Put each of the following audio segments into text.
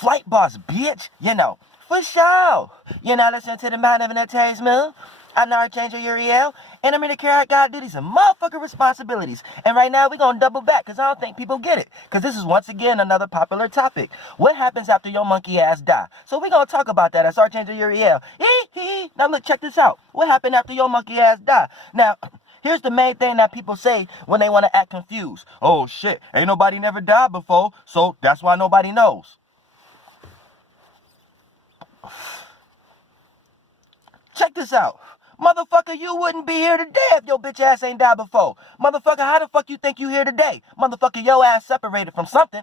Flight boss, bitch. You know, for sure. You're not listening to the Mind of an Notorious Move. I'm the Archangel URIEL, and I'm here to carry out God duties and motherfucking responsibilities. And right now, we're going to double back, because I don't think people get it. Because this is, once again, another popular topic. What happens after your monkey ass die? So we're going to talk about that as Archangel URIEL. Now, look, check this out. What happened after your monkey ass die? Now, here's the main thing that people say when they want to act confused. Oh, shit, ain't nobody never died before, so that's why nobody knows. Check this out. Motherfucker, you wouldn't be here today if your bitch ass ain't died before. Motherfucker, how the fuck you think you here today? Motherfucker, your ass separated from something.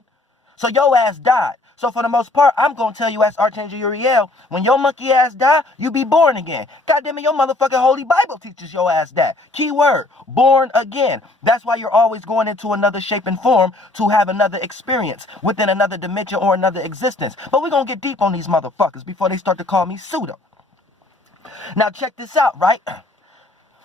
So your ass died. So for the most part, I'm going to tell you as Archangel URIEL, when your monkey ass die, you be born again. God damn it, your motherfucking Holy Bible teaches your ass that. Key word, born again. That's why you're always going into another shape and form to have another experience within another dimension or another existence. But we're going to get deep on these motherfuckers before they start to call me pseudo. Now check this out, right?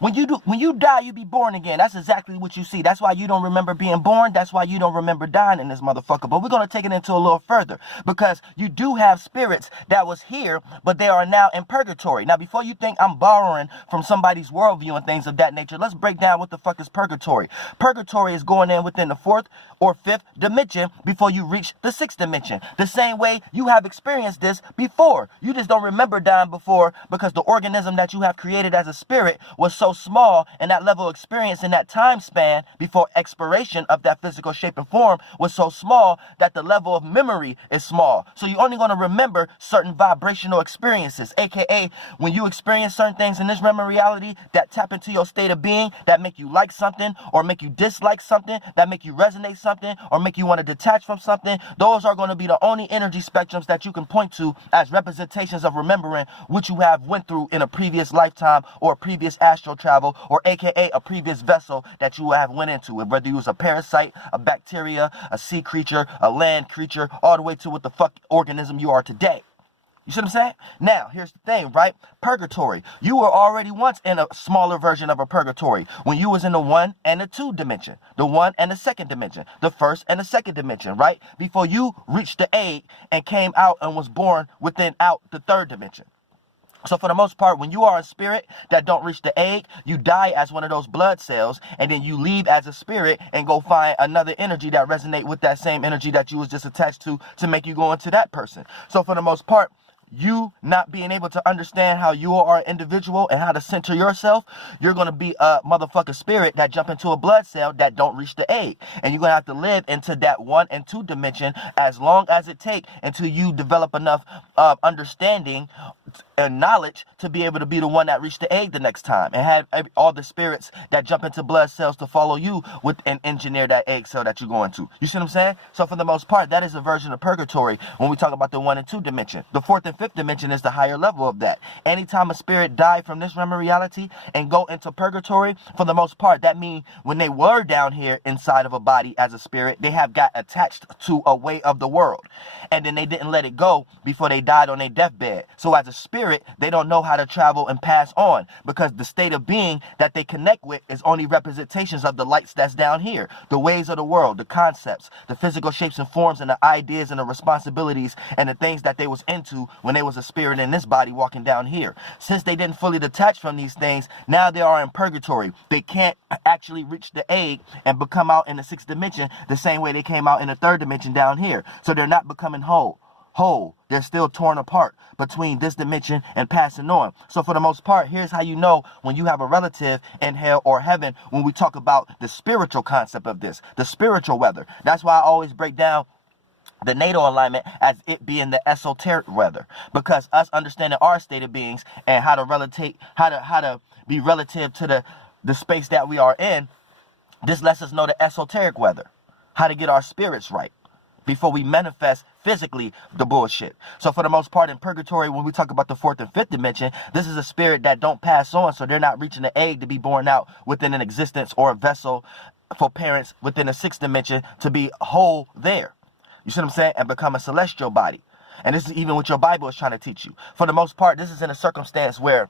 When you die, you be born again. That's exactly what you see. That's why you don't remember being born. That's why you don't remember dying in this motherfucker. But we're going to take it into a little further, because you do have spirits that was here, but they are now in purgatory. Now, before you think I'm borrowing from somebody's worldview and things of that nature, let's break down what the fuck is purgatory. Purgatory is going in within the 4th or 5th dimension before you reach the 6th dimension. The same way you have experienced this before. You just don't remember dying before because the organism that you have created as a spirit was so small, and that level of experience in that time span before expiration of that physical shape and form was so small that the level of memory is small. So you're only going to remember certain vibrational experiences, aka when you experience certain things in this memory reality that tap into your state of being, that make you like something or make you dislike something, that make you resonate something or make you want to detach from something. Those are going to be the only energy spectrums that you can point to as representations of remembering what you have went through in a previous lifetime or a previous astral travel, or aka a previous vessel that you have went into, whether you was a parasite, a bacteria, a sea creature, a land creature, all the way to what the fuck organism you are today. You see what I'm saying? Now, here's the thing, right? Purgatory. You were already once in a smaller version of a purgatory when you was in the 1 and the 2 dimension, the 1 and the 2nd dimension, the 1st and the 2nd dimension, right? Before you reached the egg and came out and was born within out the 3rd dimension. So for the most part, when you are a spirit that don't reach the egg, you die as one of those blood cells, and then you leave as a spirit and go find another energy that resonate with that same energy that you was just attached to make you go into that person. So for the most part, you not being able to understand how you are an individual and how to center yourself, you're going to be a motherfucker spirit that jump into a blood cell that don't reach the egg. And you're going to have to live into that 1 and 2 dimension as long as it take until you develop enough understanding and knowledge to be able to be the one that reached the egg the next time, and have all the spirits that jump into blood cells to follow you with and engineer that egg cell that you're going to. You see what I'm saying? So for the most part, that is a version of purgatory when we talk about the 1 and 2 dimension. The 4th and 5th dimension is the higher level of that. Anytime a spirit died from this realm of reality and go into purgatory, for the most part, that means when they were down here inside of a body as a spirit, they have got attached to a way of the world, and then they didn't let it go before they died on their deathbed. So as a spirit, they don't know how to travel and pass on, because the state of being that they connect with is only representations of the lights that's down here, the ways of the world, the concepts, the physical shapes and forms, and the ideas and the responsibilities and the things that they was into when they was a spirit in this body walking down here. Since they didn't fully detach from these things, now they are in purgatory. They can't actually reach the egg and become out in the 6th dimension the same way they came out in the 3rd dimension down here. So they're not becoming whole. They're still torn apart between this dimension and passing on. So for the most part, here's how you know when you have a relative in hell or heaven, when we talk about the spiritual concept of this, the spiritual weather. That's why I always break down the natal alignment as it being the esoteric weather, because us understanding our state of beings and how to be relative to the space that we are in, this lets us know the esoteric weather, how to get our spirits right before we manifest physically the bullshit. So for the most part in purgatory, when we talk about the 4th and 5th dimension, this is a spirit that don't pass on, so they're not reaching the egg to be born out within an existence or a vessel for parents within the 6th dimension to be whole there. You see what I'm saying? And become a celestial body. And this is even what your Bible is trying to teach you. For the most part, this is in a circumstance where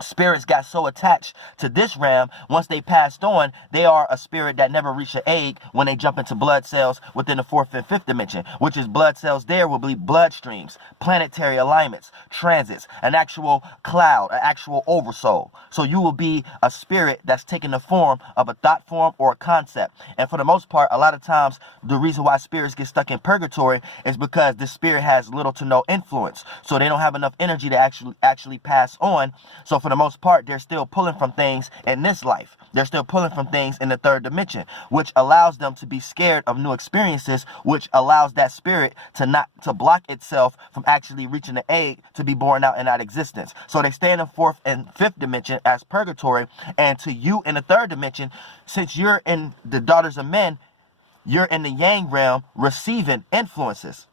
spirits got so attached to this realm, once they passed on, they are a spirit that never reached an egg when they jump into blood cells within the fourth and fifth dimension, which is blood cells there will be bloodstreams, planetary alignments, transits, an actual cloud, an actual oversoul. So you will be a spirit that's taking the form of a thought form or a concept. And for the most part, a lot of times, the reason why spirits get stuck in purgatory is because the spirit has little to no influence. So they don't have enough energy to actually pass on. So for the most part, they're still pulling from things in this life. They're still pulling from things in the third dimension, which allows them to be scared of new experiences, which allows that spirit to block itself from actually reaching the egg to be born out in that existence. So they stay in the fourth and fifth dimension as purgatory, and to you in the third dimension, since you're in the daughters of men, you're in the yang realm receiving influences.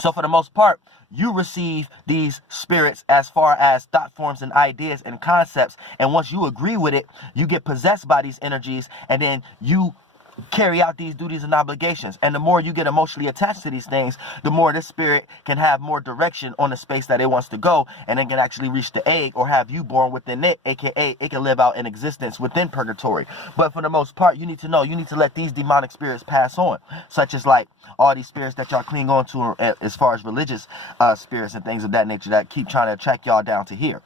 So for the most part, you receive these spirits as far as thought forms and ideas and concepts. And once you agree with it, you get possessed by these energies, and then you carry out these duties and obligations. And the more you get emotionally attached to these things, the more this spirit can have more direction on the space that it wants to go, and it can actually reach the egg or have you born within it, aka it can live out in existence within purgatory. But for the most part, you need to know, you need to let these demonic spirits pass on, such as like all these spirits that y'all cling on to as far as religious spirits and things of that nature that keep trying to track y'all down to here.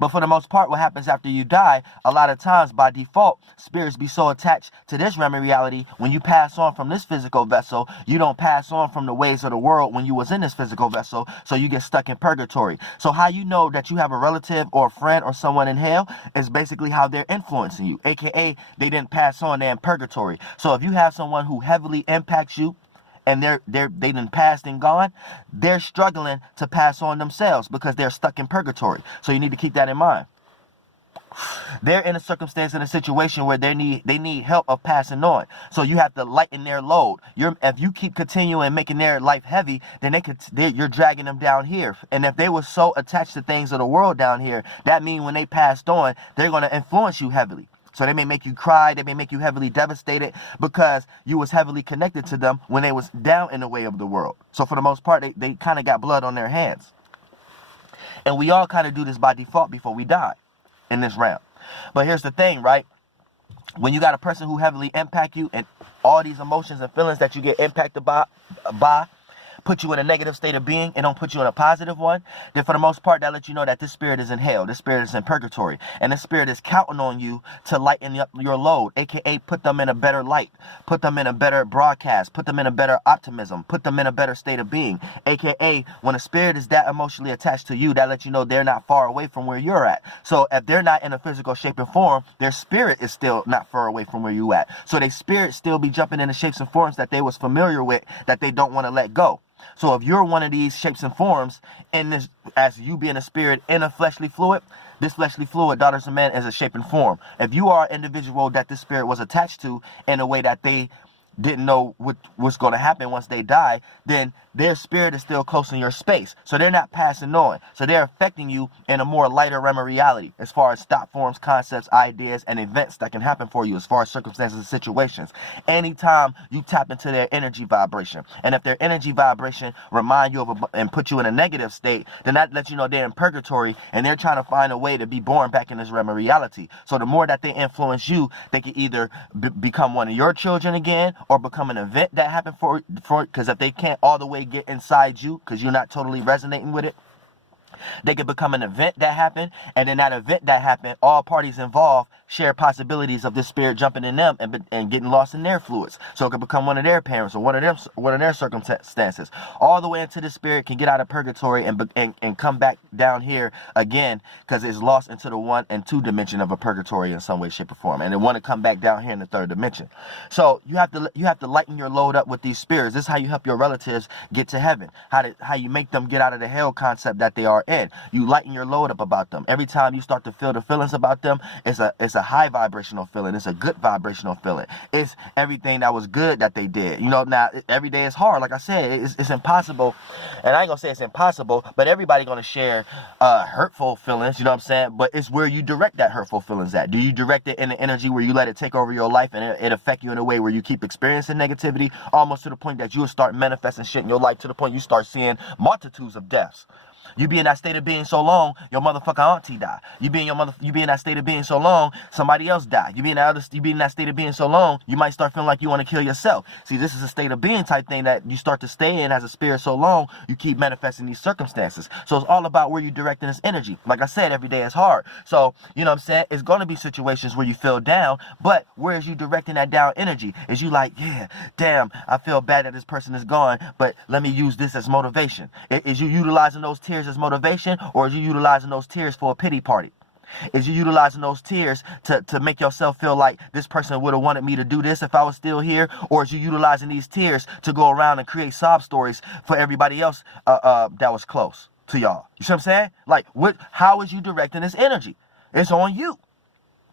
But for the most part, what happens after you die, a lot of times by default, spirits be so attached to this realm of reality. When you pass on from this physical vessel, you don't pass on from the ways of the world when you was in this physical vessel, so you get stuck in purgatory. So how you know that you have a relative or a friend or someone in hell is basically how they're influencing you, aka they didn't pass on, they're in purgatory. So if you have someone who heavily impacts you, and they done passed and gone, they're struggling to pass on themselves because they're stuck in purgatory. So you need to keep that in mind. They're in a circumstance, in a situation where they need help of passing on. So you have to lighten their load. If you keep continuing making their life heavy, then you're dragging them down here. And if they were so attached to things of the world down here, that means when they passed on, they're going to influence you heavily. So they may make you cry, they may make you heavily devastated because you was heavily connected to them when they was down in the way of the world. So for the most part, they kind of got blood on their hands. And we all kind of do this by default before we die in this realm. But here's the thing, right? When you got a person who heavily impact you and all these emotions and feelings that you get impacted by put you in a negative state of being and don't put you in a positive one, then for the most part, that lets you know that this spirit is in hell. This spirit is in purgatory. And this spirit is counting on you to lighten up your load, aka put them in a better light, put them in a better broadcast, put them in a better optimism, put them in a better state of being, aka when a spirit is that emotionally attached to you, that lets you know they're not far away from where you're at. So if they're not in a physical shape and form, their spirit is still not far away from where you at. So their spirit still be jumping in the shapes and forms that they was familiar with, that they don't want to let go. So if you're one of these shapes and forms in this, as you being a spirit in a fleshly fluid, this fleshly fluid, daughters of men, is a shape and form. If you are an individual that this spirit was attached to in a way that they didn't know what's going to happen once they die, then their spirit is still close in your space. So they're not passing on. So they're affecting you in a more lighter realm of reality as far as thought forms, concepts, ideas, and events that can happen for you as far as circumstances and situations. Anytime you tap into their energy vibration. And if their energy vibration remind you of and put you in a negative state, then that lets you know they're in purgatory and they're trying to find a way to be born back in this realm of reality. So the more that they influence you, they can either become one of your children again or become an event that happened for because if they can't all the way get inside you because you're not totally resonating with it, they could become an event that happened, and then that event that happened, all parties involved share possibilities of this spirit jumping in them and getting lost in their fluids. So it could become one of their parents or one of their circumstances. All the way until the spirit can get out of purgatory and come back down here again because it's lost into the 1 and 2 dimension of a purgatory in some way, shape, or form, and they want to come back down here in the 3rd dimension. So you have to lighten your load up with these spirits. This is how you help your relatives get to heaven. How you make them get out of the hell concept that they are in. You lighten your load up about them. Every time you start to feel the feelings about them, it's a high vibrational feeling. It's a good vibrational feeling. It's everything that was good that they did. You know, now every day is hard. Like I said, it's impossible. And I ain't gonna say it's impossible, but everybody gonna share hurtful feelings. You know what I'm saying? But it's where you direct that hurtful feelings at. Do you direct it in the energy where you let it take over your life and it affect you in a way where you keep experiencing negativity, almost to the point that you will start manifesting shit in your life to the point you start seeing multitudes of deaths? You be in that state of being so long, your motherfucking auntie die. You be in that state of being so long, somebody else die. You be in that state of being so long, you might start feeling like you want to kill yourself. See, this is a state of being type thing that you start to stay in as a spirit so long, you keep manifesting these circumstances. So it's all about where you're directing this energy. Like I said, every day is hard. So, you know what I'm saying? It's going to be situations where you feel down, but where is you directing that down energy? Is you like, yeah, damn, I feel bad that this person is gone, but let me use this as motivation. Is you utilizing those tears as motivation, or is you utilizing those tears for a pity party? Is you utilizing those tears to make yourself feel like this person would have wanted me to do this if I was still here? Or is you utilizing these tears to go around and create sob stories for everybody else that was close to y'all? You see what I'm saying? Like, how is you directing this energy? It's on you.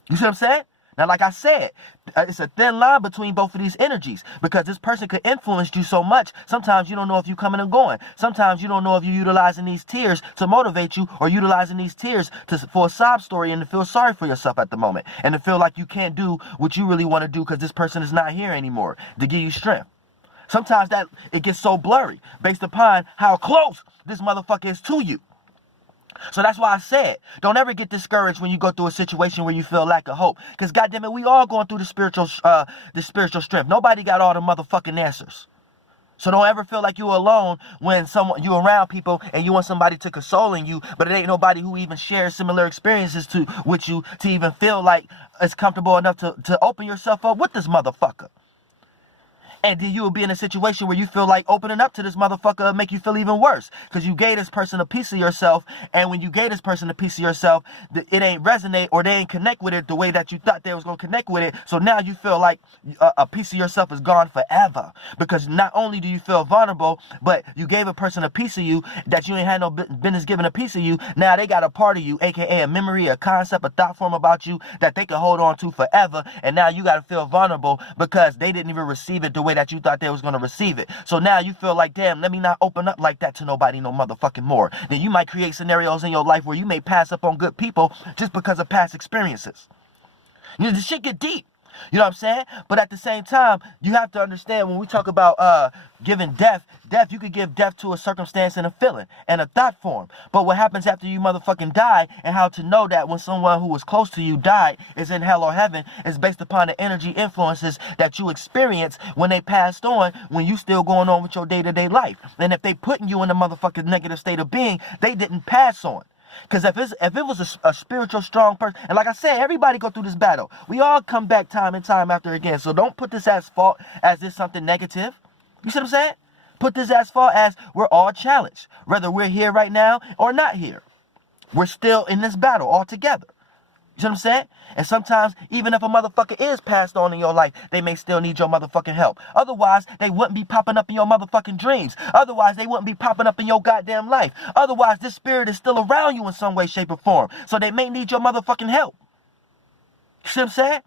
You see what I'm saying? Now, like I said, it's a thin line between both of these energies, because this person could influence you so much. Sometimes you don't know if you're coming and going. Sometimes you don't know if you're utilizing these tears to motivate you, or utilizing these tears for a sob story and to feel sorry for yourself at the moment, and to feel like you can't do what you really want to do because this person is not here anymore to give you strength. Sometimes that it gets so blurry based upon how close this motherfucker is to you. So that's why I said, don't ever get discouraged when you go through a situation where you feel lack of hope. Because goddamn it, we all going through the spiritual strength. Nobody got all the motherfucking answers. So don't ever feel like you're alone when you're around people and you want somebody to consoling you, but it ain't nobody who even shares similar experiences with you to even feel like it's comfortable enough to open yourself up with this motherfucker. And then you will be in a situation where you feel like opening up to this motherfucker will make you feel even worse, because you gave this person a piece of yourself, and when you gave this person a piece of yourself, it ain't resonate, or they ain't connect with it the way that you thought they was going to connect with it. So now you feel like a piece of yourself is gone forever, because not only do you feel vulnerable, but you gave a person a piece of you that you ain't had no business giving a piece of you. Now they got a part of you, aka a memory, a concept, a thought form about you that they can hold on to forever, and now you got to feel vulnerable because they didn't even receive it the way that you thought they was going to receive it. So now you feel like, damn, let me not open up like that to nobody no motherfucking more. Then you might create scenarios in your life where you may pass up on good people just because of past experiences. You know, the shit get deep. You know what I'm saying? But at the same time, you have to understand, when we talk about giving death, you could give death to a circumstance and a feeling and a thought form. But what happens after you motherfucking die, and how to know that when someone who was close to you died is in hell or heaven, is based upon the energy influences that you experience when they passed on, when you still going on with your day-to-day life. And if they putting you in a motherfucking negative state of being, they didn't pass on. Because if it was a spiritual strong person, and like I said, everybody go through this battle. We all come back time and time after again. So don't put this as fault as this something negative. You see what I'm saying? Put this as fault as we're all challenged. Whether we're here right now or not here, we're still in this battle all together. You see what I'm saying? And sometimes, even if a motherfucker is passed on in your life, they may still need your motherfucking help. Otherwise, they wouldn't be popping up in your motherfucking dreams. Otherwise, they wouldn't be popping up in your goddamn life. Otherwise, this spirit is still around you in some way, shape, or form. So they may need your motherfucking help. You see what I'm saying?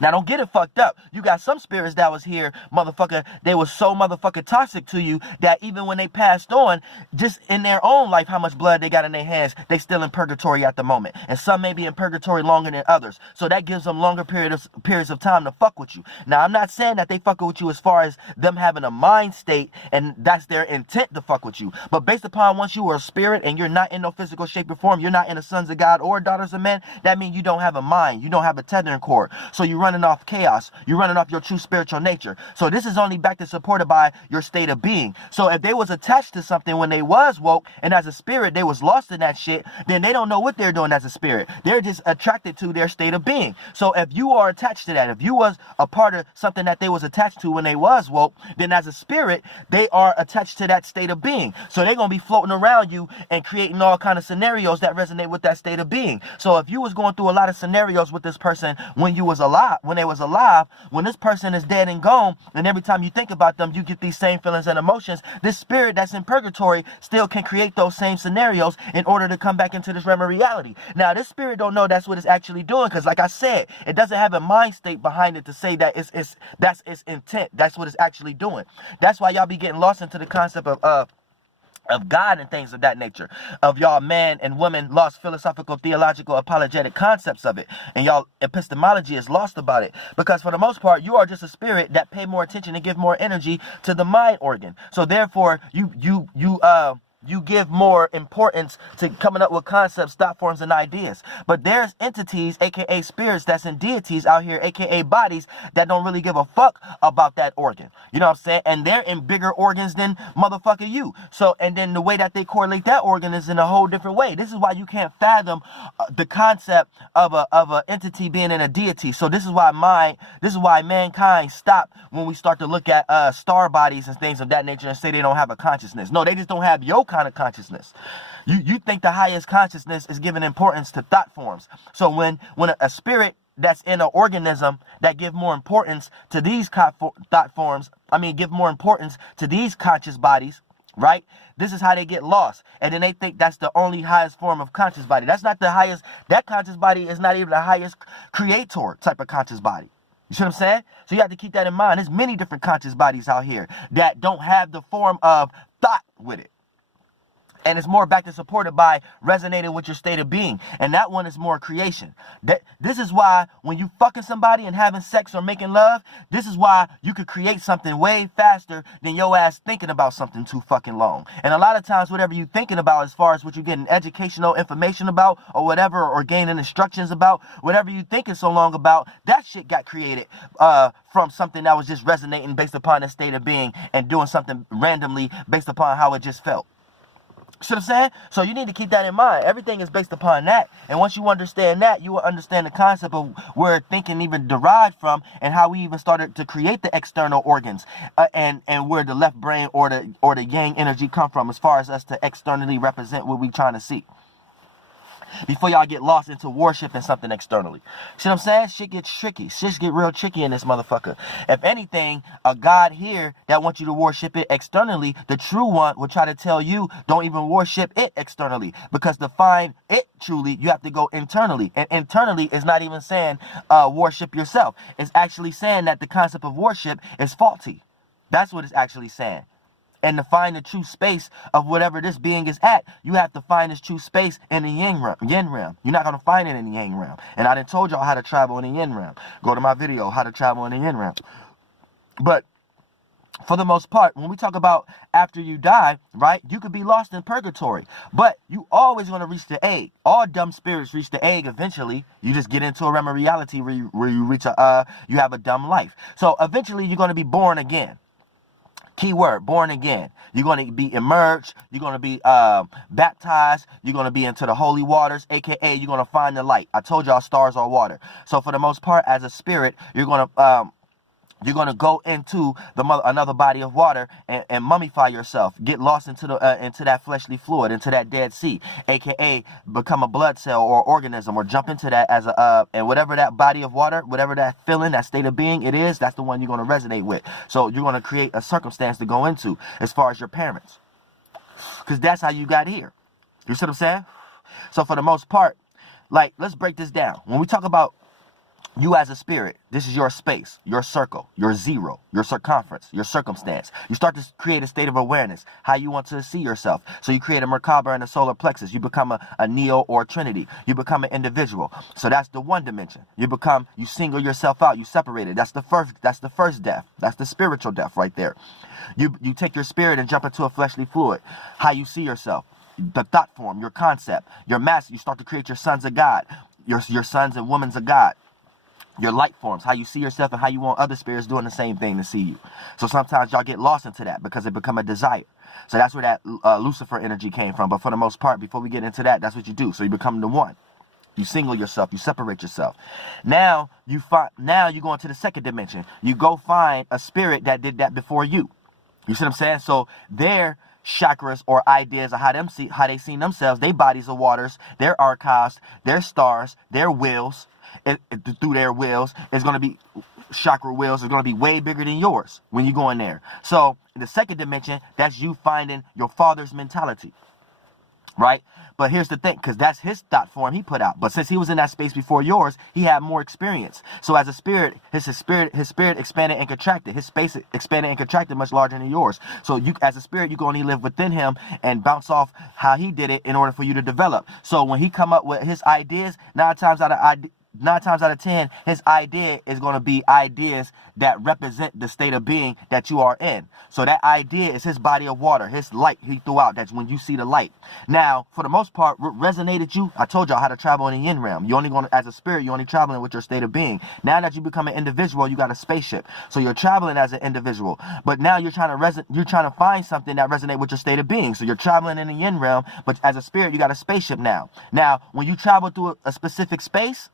Now, don't get it fucked up. You got some spirits that was here, motherfucker, they were so motherfucking toxic to you that even when they passed on, just in their own life, how much blood they got in their hands, they still in purgatory at the moment. And some may be in purgatory longer than others. So that gives them longer periods of time to fuck with you. Now, I'm not saying that they fucking with you as far as them having a mind state and that's their intent to fuck with you. But based upon once you are a spirit and you're not in no physical shape or form, you're not in the sons of God or daughters of men, that means you don't have a mind. You don't have a tethering cord. So you're running off chaos. You're running off your true spiritual nature. So this is only backed and supported by your state of being. So if they was attached to something when they was woke, and as a spirit they was lost in that shit, then they don't know what they're doing as a spirit. They're just attracted to their state of being. So if you are attached to that, if you was a part of something that they was attached to when they was woke, then as a spirit, they are attached to that state of being. So they're going to be floating around you and creating all kind of scenarios that resonate with that state of being. So if you was going through a lot of scenarios with this person when you was alive, when they was alive, when this person is dead and gone, and every time you think about them, you get these same feelings and emotions, this spirit that's in purgatory still can create those same scenarios in order to come back into this realm of reality. Now, this spirit don't know that's what it's actually doing, because like I said, it doesn't have a mind state behind it to say that that's its intent. That's what it's actually doing. That's why y'all be getting lost into the concept of God and things of that nature, of y'all man and woman lost philosophical, theological, apologetic concepts of it, and y'all epistemology is lost about it, because for the most part you are just a spirit that pay more attention and give more energy to the mind organ. So therefore you you give more importance to coming up with concepts, thought forms, and ideas. But there's entities, aka spirits, that's in deities out here, aka bodies, that don't really give a fuck about that organ. You know what I'm saying? And they're in bigger organs than motherfucker you. So, and then the way that they correlate that organ is in a whole different way. This is why you can't fathom the concept of a entity being in a deity. So this is why mankind stop when we start to look at star bodies and things of that nature and say they don't have a consciousness. No, they just don't have your kind of consciousness. You think the highest consciousness is giving importance to thought forms. So when a spirit that's in an organism that give more importance to these thought forms, give more importance to these conscious bodies, right? This is how they get lost. And then they think that's the only highest form of conscious body. That's not the highest. That conscious body is not even the highest creator type of conscious body. You see what I'm saying? So you have to keep that in mind. There's many different conscious bodies out here that don't have the form of thought with it. And it's more backed and supported by resonating with your state of being. And that one is more creation. This is why when you fucking somebody and having sex or making love, this is why you could create something way faster than your ass thinking about something too fucking long. And a lot of times, whatever you're thinking about as far as what you're getting educational information about or whatever, or gaining instructions about, whatever you thinking so long about, that shit got created from something that was just resonating based upon a state of being and doing something randomly based upon how it just felt. See what I'm saying? So you need to keep that in mind. Everything is based upon that. And once you understand that, you will understand the concept of where thinking even derived from and how we even started to create the external organs and where the left brain or the yang energy come from as far as us to externally represent what we trying to see. Before y'all get lost into worshiping something externally. See what I'm saying? Shit gets tricky. Shit get real tricky in this motherfucker. If anything, a God here that wants you to worship it externally, the true one will try to tell you don't even worship it externally. Because to find it truly, you have to go internally. And internally is not even saying worship yourself. It's actually saying that the concept of worship is faulty. That's what it's actually saying. And to find the true space of whatever this being is at, you have to find this true space in the yin realm. You're not going to find it in the yang realm. And I done told y'all how to travel in the yin realm. Go to my video, how to travel in the yin realm. But for the most part, when we talk about after you die, right, you could be lost in purgatory. But you always going to reach the egg. All dumb spirits reach the egg eventually. You just get into a realm of reality where you reach you have a dumb life. So eventually you're going to be born again. Keyword, born again. You're going to be emerged. You're going to be baptized. You're going to be into the holy waters, a.k.a. you're going to find the light. I told y'all stars are water. So for the most part, as a spirit, you're going to go into another body of water and mummify yourself. Get lost into that fleshly fluid, into that Dead Sea, aka become a blood cell or organism, or jump into that as and whatever that body of water, whatever that feeling, that state of being it is, that's the one you're going to resonate with. So you're going to create a circumstance to go into as far as your parents, because that's how you got here. You see what I'm saying? So for the most part, like, let's break this down. When we talk about you as a spirit, this is your space, your circle, your zero, your circumference, your circumstance. You start to create a state of awareness, how you want to see yourself. So you create a Merkaba and a solar plexus. You become a Neo or a Trinity. You become an individual. So that's the one dimension. You single yourself out. You separate it. That's the first death. That's the spiritual death right there. You take your spirit and jump into a fleshly fluid. How you see yourself, the thought form, your concept, your mass. You start to create your sons of God, your sons and women of God. Your light forms, how you see yourself and how you want other spirits doing the same thing to see you. So sometimes y'all get lost into that because it become a desire. So that's where that Lucifer energy came from. But for the most part, before we get into that, that's what you do. So you become the one. You single yourself. You separate yourself. Now you go into the second dimension. You go find a spirit that did that before you. You see what I'm saying? So their chakras or ideas of how they see themselves, their bodies of waters, their archives, their stars, their wills. Through their wills is going to be chakra wills is going to be way bigger than yours when you go in there. So in the second dimension, that's you finding your father's mentality, right? But here's the thing, because that's his thought form he put out. But since he was in that space before yours, he had more experience. So as a spirit, his spirit expanded and contracted. His space expanded and contracted much larger than yours. So you, as a spirit, you can only live within him and bounce off how he did it in order for you to develop. So when he come up with his ideas, 9 times out of 9 times out of 10, his idea is going to be ideas that represent the state of being that you are in. So that idea is his body of water, his light he threw out. That's when you see the light. Now, for the most part, what resonated you, I told y'all how to travel in the yin realm. You only going to, as a spirit, you're only traveling with your state of being. Now that you become an individual, you got a spaceship. So you're traveling as an individual. But now you're trying to find something that resonates with your state of being. So you're traveling in the yin realm, but as a spirit, you got a spaceship now. Now, when you travel through a specific space,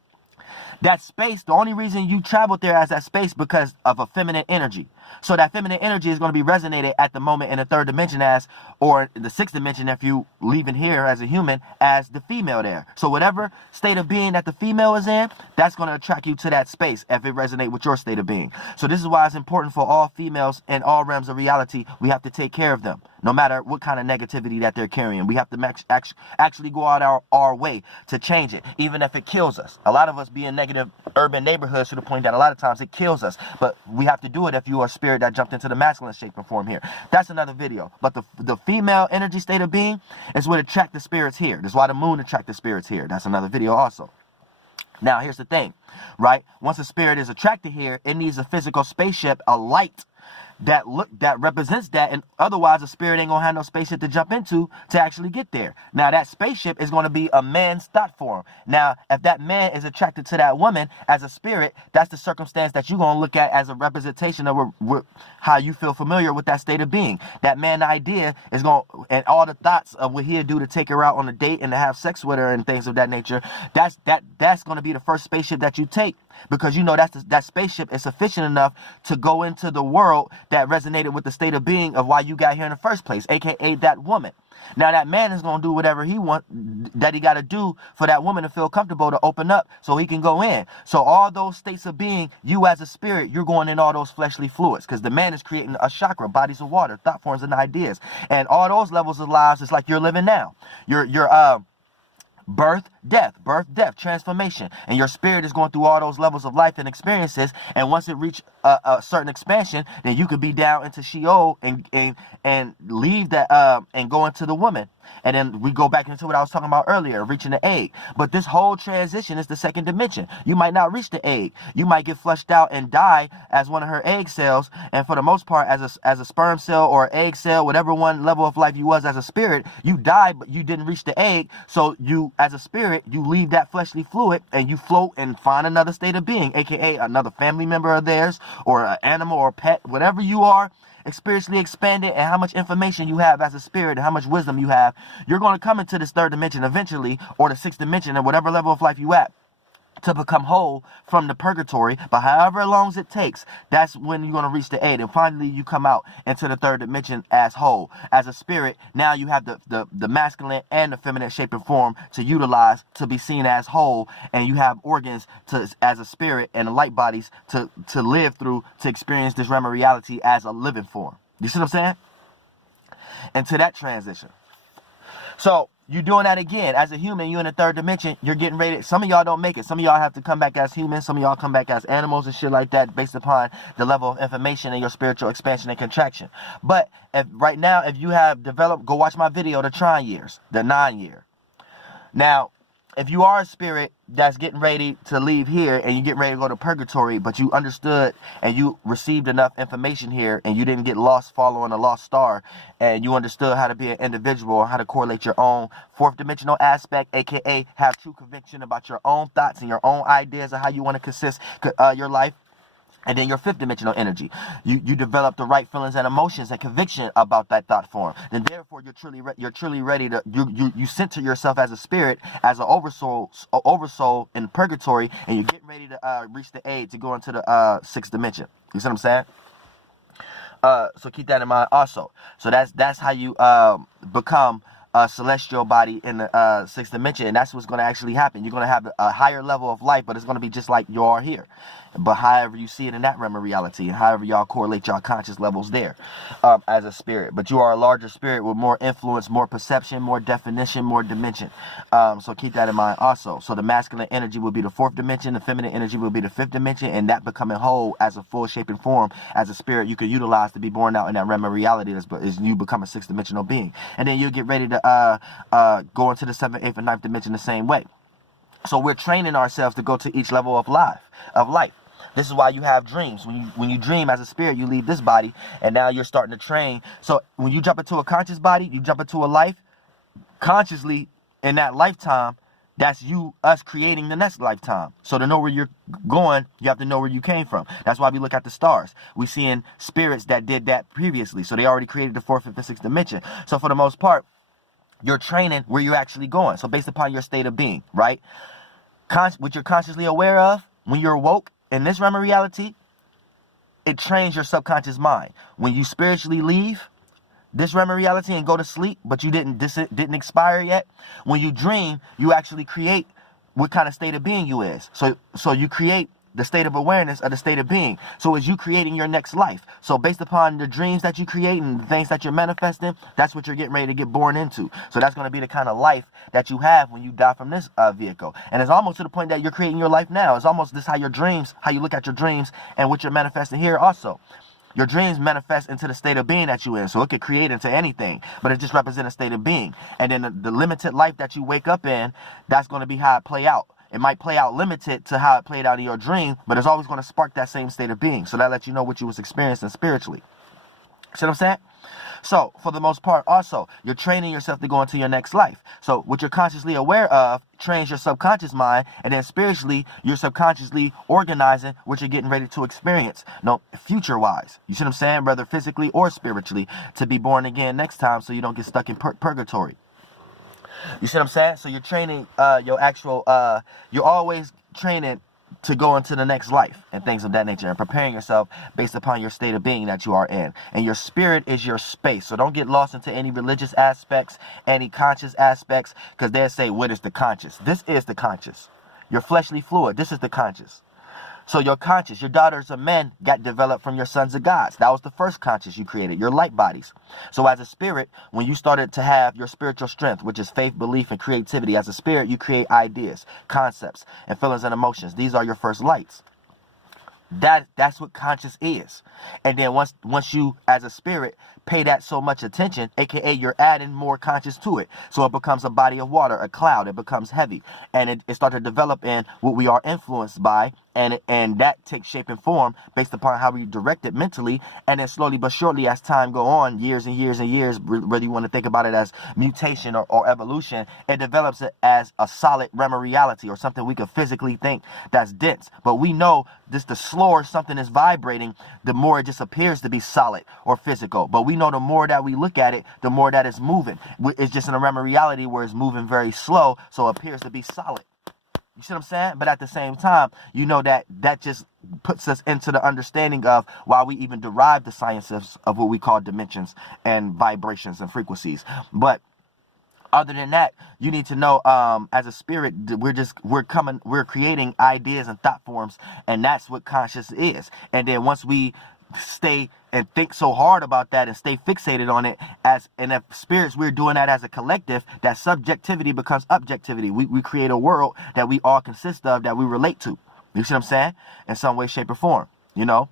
that space, the only reason you traveled there as that space because of a feminine energy. So that feminine energy is going to be resonated at the moment in the 3rd dimension as, or the 6th dimension if you leaving here as a human, as the female there. So whatever state of being that the female is in, that's going to attract you to that space if it resonates with your state of being. So this is why it's important for all females in all realms of reality. We have to take care of them. No matter what kind of negativity that they're carrying, we have to actually go out our way to change it, even if it kills us. A lot of us be in negative urban neighborhoods to the point that a lot of times it kills us. But we have to do it if you are a spirit that jumped into the masculine shape and form here. That's another video. But the female energy state of being is what attract the spirits here. That's why the moon attract the spirits here. That's another video also. Now, here's the thing, right? Once a spirit is attracted here, it needs a physical spaceship, a light that represents that, and otherwise a spirit ain't gonna have no spaceship to jump into to actually get there. Now that spaceship is going to be a man's thought form. Now if that man is attracted to that woman as a spirit, that's the circumstance that you're gonna look at as a representation of how you feel familiar with that state of being. That man idea is going, and all the thoughts of what he'll do to take her out on a date and to have sex with her and things of that nature, that's going to be the first spaceship that you take, because you know that spaceship is sufficient enough to go into the world that resonated with the state of being of why you got here in the first place, aka that woman. Now that man is going to do whatever he that he got to do for that woman to feel comfortable to open up so he can go in. So all those states of being, you as a spirit, you're going in all those fleshly fluids, because the man is creating a chakra, bodies of water, thought forms and ideas, and all those levels of lives is like you're living now. You're birth, death, transformation. And your spirit is going through all those levels of life and experiences. And once it reach a certain expansion, then you could be down into Sheol and leave that and go into the woman. And then we go back into what I was talking about earlier, reaching the egg. But this whole transition is the 2nd dimension. You might not reach the egg. You might get flushed out and die as one of her egg cells. And for the most part, as a sperm cell or egg cell, whatever one level of life you was as a spirit, you died, but you didn't reach the egg. So you, as a spirit, you leave that fleshly fluid and you float and find another state of being, aka another family member of theirs, or an animal or pet, whatever you are, spiritually expanded, and how much information you have as a spirit and how much wisdom you have, you're going to come into this 3rd dimension eventually, or the 6th dimension, or whatever level of life you at, to become whole from the purgatory. But however long it takes, that's when you're going to reach the 8, and finally you come out into the 3rd dimension as whole. As a spirit, now you have the masculine and the feminine shape and form to utilize to be seen as whole, and you have organs to, as a spirit, and the light bodies to live through, to experience this realm of reality as a living form. You see what I'm saying? Into that transition. So you're doing that again. As a human, you're in the 3rd dimension. You're getting ready. Some of y'all don't make it. Some of y'all have to come back as humans. Some of y'all come back as animals and shit like that, based upon the level of information and your spiritual expansion and contraction. But right now, if you have developed, go watch my video, the Trine years, the 9 year. Now, if you are a spirit that's getting ready to leave here and you get ready to go to purgatory, but you understood and you received enough information here and you didn't get lost following a lost star, and you understood how to be an individual, how to correlate your own 4th dimensional aspect, aka have true conviction about your own thoughts and your own ideas of how you want to consist your life, and then your 5th dimensional energy, you develop the right feelings and emotions and conviction about that thought form. Then therefore you're truly ready to you center yourself as a spirit, as an oversoul in purgatory, and you're getting ready to reach the 8 to go into the 6th dimension. You see what I'm saying? So keep that in mind also. So that's how you become a celestial body in the 6th dimension, and that's what's going to actually happen. You're going to have a higher level of life, but it's going to be just like you are here. But however you see it in that realm of reality, and however y'all correlate y'all conscious levels there as a spirit. But you are a larger spirit with more influence, more perception, more definition, more dimension. So keep that in mind also. So the masculine energy will be the 4th dimension, the feminine energy will be the 5th dimension, and that becoming whole as a full shape and form as a spirit you could utilize to be born out in that realm of reality is you become a 6th dimensional being. And then you'll get ready to go into the 7th, 8th, and 9th dimension the same way. So we're training ourselves to go to each level of life. This is why you have dreams. When you dream as a spirit, you leave this body, and now you're starting to train. So when you jump into a conscious body, you jump into a life consciously in that lifetime. That's us creating the next lifetime. So to know where you're going, you have to know where you came from. That's why we look at the stars. We seeing spirits that did that previously. So they already created the 4th, 5th, and 6th dimension. So for the most part, you're training where you're actually going. So based upon your state of being, right? What you're consciously aware of, when you're woke in this realm of reality, it trains your subconscious mind. When you spiritually leave this realm of reality and go to sleep, but you didn't expire yet, when you dream, you actually create what kind of state of being you is. So you create the state of awareness of the state of being. So it's you creating your next life. So based upon the dreams that you create and the things that you're manifesting, that's what you're getting ready to get born into. So that's going to be the kind of life that you have when you die from this vehicle. And it's almost to the point that you're creating your life now. It's almost this how you look at your dreams and what you're manifesting here also. Your dreams manifest into the state of being that you're in. So it could create into anything, but it just represents a state of being. And then the limited life that you wake up in, that's going to be how it play out. It might play out limited to how it played out in your dream, but it's always going to spark that same state of being. So that lets you know what you was experiencing spiritually. See what I'm saying? So for the most part, also, you're training yourself to go into your next life. So what you're consciously aware of trains your subconscious mind, and then spiritually, you're subconsciously organizing what you're getting ready to experience. No, future-wise. You see what I'm saying? Whether physically or spiritually, to be born again next time so you don't get stuck in purgatory. You see what I'm saying? So you're training you're always training to go into the next life and things of that nature, and preparing yourself based upon your state of being that you are in. And your spirit is your space. So don't get lost into any religious aspects, any conscious aspects, because they'll say, what is the conscious? This is the conscious. Your fleshly fluid, this is the conscious. So your conscious, your daughters of men got developed from your sons of gods. That was the first conscious you created, your light bodies. So as a spirit, when you started to have your spiritual strength, which is faith, belief, and creativity, as a spirit, you create ideas, concepts, and feelings and emotions. These are your first lights. That's what conscious is. And then once you, as a spirit, pay that so much attention, aka you're adding more conscious to it. So it becomes a body of water, a cloud. It becomes heavy. And it starts to develop in what we are influenced by. And that takes shape and form based upon how we direct it mentally. And then slowly but surely, as time go on, years and years and years, whether you want to think about it as mutation or evolution, it develops it as a solid realm of reality, or something we could physically think that's dense. But we know this, the slower something is vibrating, the more it just appears to be solid or physical. But we know the more that we look at it, the more that it's moving. It's just in a realm of reality where it's moving very slow, so it appears to be solid. You see what I'm saying? But at the same time, you know that just puts us into the understanding of why we even derive the sciences of what we call dimensions and vibrations and frequencies. But other than that, you need to know, as a spirit, we're creating ideas and thought forms, and that's what conscious is. And then once we stay and think so hard about that and stay fixated on it, and if spirits, we're doing that as a collective, that subjectivity becomes objectivity. We create a world that we all consist of, that we relate to. You see what I'm saying? In some way, shape, or form, you know?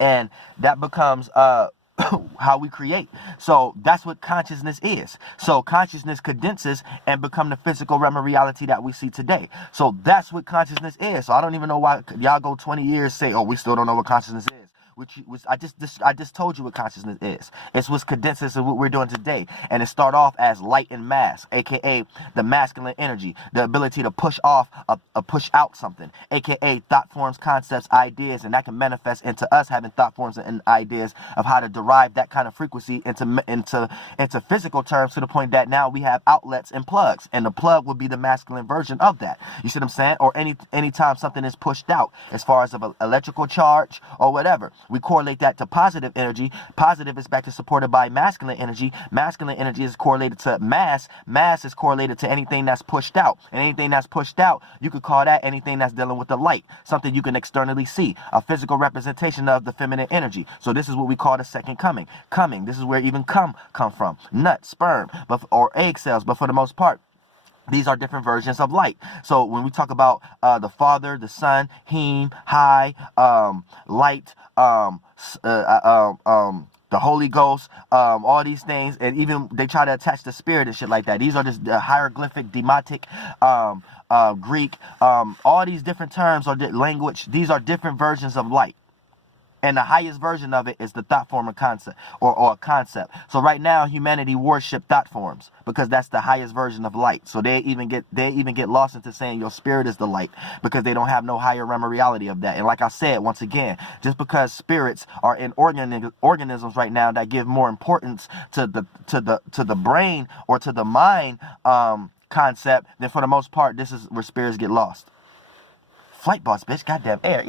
And that becomes how we create. So that's what consciousness is. So consciousness condenses and become the physical realm of reality that we see today. So that's what consciousness is. So I don't even know why y'all go 20 years say, oh, we still don't know what consciousness is. I just told you what consciousness is. It's what's condenses of what we're doing today. And it start off as light and mass, aka the masculine energy, the ability to push off, push out something, aka thought forms, concepts, ideas, and that can manifest into us having thought forms and ideas of how to derive that kind of frequency into physical terms, to the point that now we have outlets and plugs, and the plug would be the masculine version of that. You see what I'm saying? Or anytime something is pushed out, as far as an electrical charge or whatever. We correlate that to positive energy. Positive is back to supported by masculine energy. Masculine energy is correlated to mass. Mass is correlated to anything that's pushed out. And anything that's pushed out, you could call that anything that's dealing with the light. Something you can externally see. A physical representation of the feminine energy. So this is what we call the second coming. Coming. This is where even come from. Nut, sperm, or egg cells. But for the most part, these are different versions of light. So when we talk about the Father, the Son, Him, High, light, The Holy Ghost, all these things, and even they try to attach the spirit and shit like that. These are just hieroglyphic, demotic, Greek, all these different terms or language. These are different versions of light. And the highest version of it is the thought form or concept, or concept. So right now, humanity worship thought forms because that's the highest version of light. So they even get lost into saying your spirit is the light because they don't have no higher realm of reality of that. And like I said, once again, just because spirits are in organisms right now that give more importance to the brain or to the mind concept, then for the most part, this is where spirits get lost. Flight boss, bitch, goddamn air.